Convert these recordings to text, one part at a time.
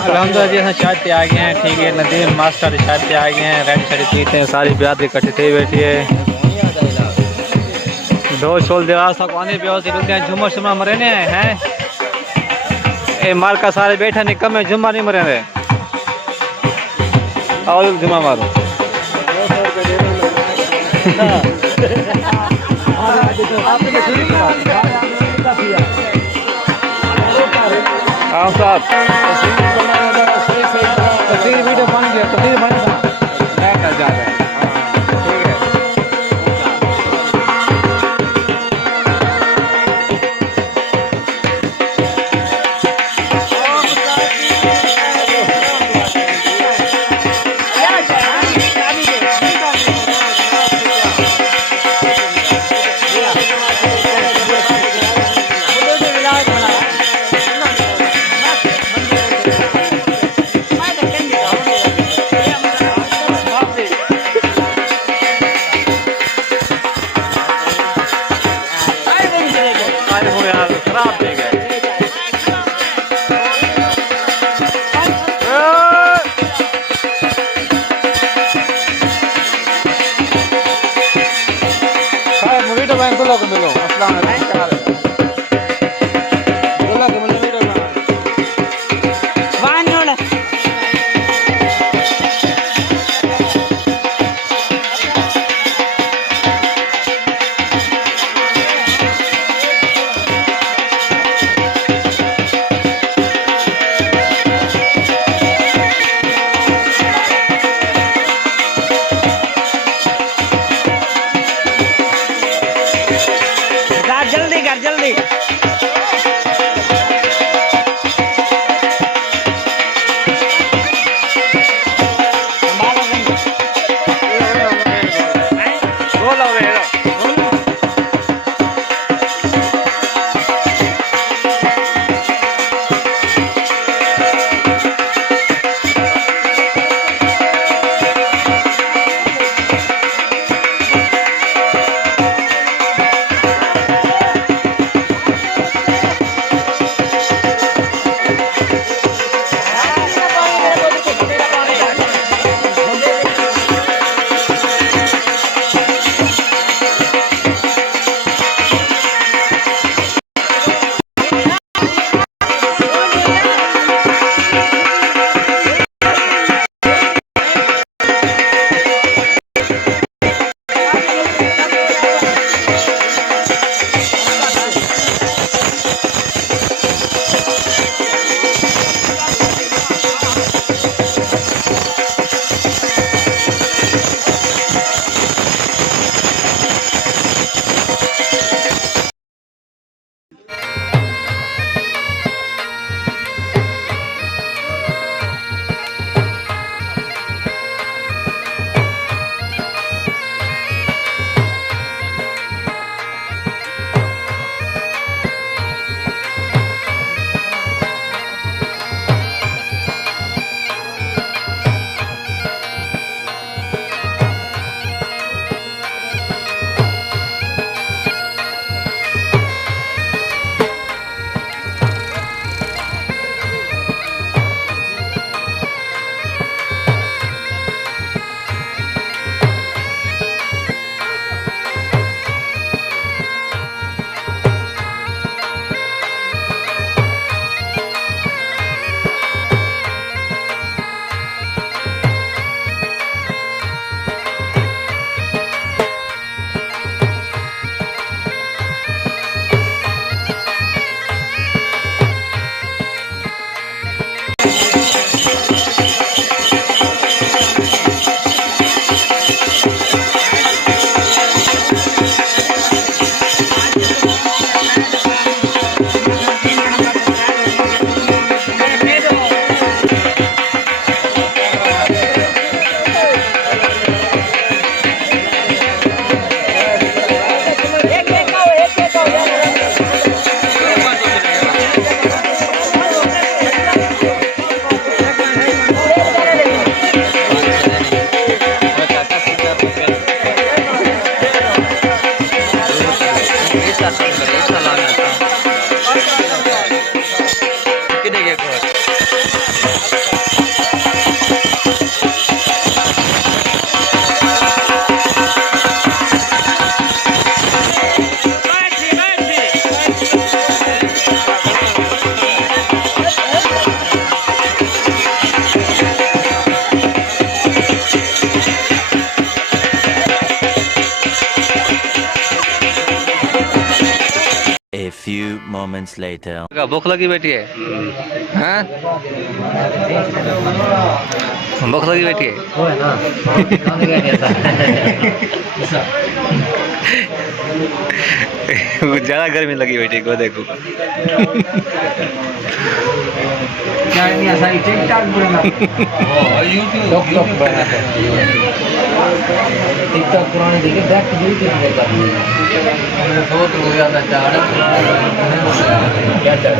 अलहमदुलिल्लाह जी असां शादी पे आ गए हैं। ठीक है, नदीम मास्टर शादी पे आ गए हैं। रेडी शादी पीते हैं, सारी ब्याह इकट्ठी थी बैठी है। ढोल शोल दे आने पे झुमर शुमर मरे ने हैं। ए मार का सारे बैठा नहीं कम है, झुमर नहीं मरे रहे। आओ झुमर मारो। हाँ साहब तस्वीर वीडियो बन गया, तस्वीर बन गया जा रहा है। जल्दी कर जल्दी। moments later. भूख लगी बैठी है हाँ भूख लगी बैठी है ज्यादा गर्मी लगी बैठी को देखो टिकटॉक पुराने देखे बैक टू बहुत हो ज्यादा चाड़ क्या चाड़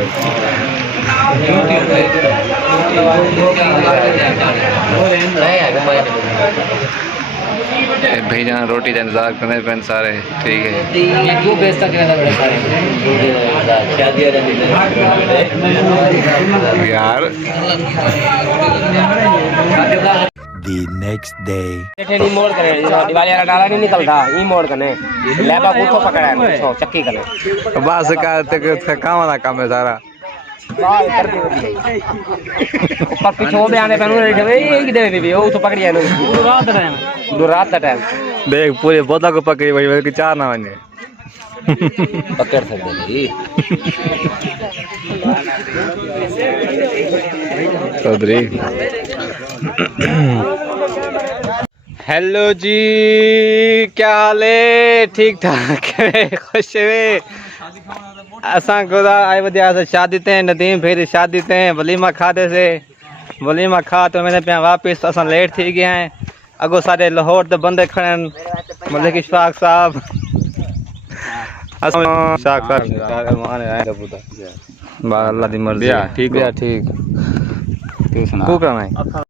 भाई जान रोटी का इंतजार करने पे सारे ठीक है ये क्यों बेचता कहना बड़े सारे शादी यार The next day. ठेली मोड़ करे दिवाली वाला डाला नहीं निकलता ई मोड़ कने लेबा को पकड़ा है छो चक्की कने बस का ते काम वाला काम है सारा ऊपर पीछे वो बयाने पे रे एक दे भी वो तो पकड़ी है दो रात का टाइम देख पूरे बोतल को पकड़ी भाई कि चार ना बने पकड़ सकते नहीं चौधरी हेलो जी क्या हाल है ठीक ठाक है खुश है असा गुदा आए वधिया शादी ते नदीम फिर शादी ते वलीमा खाते से वलीमा खा तो मैंने पे वापस असा लेट थी गया है अगो सारे लाहौर ते बंदे खड़े मतलब कि शाख साहब शाख साहब अल्लाह दी मर्जी ठीक है ठीक तू सुना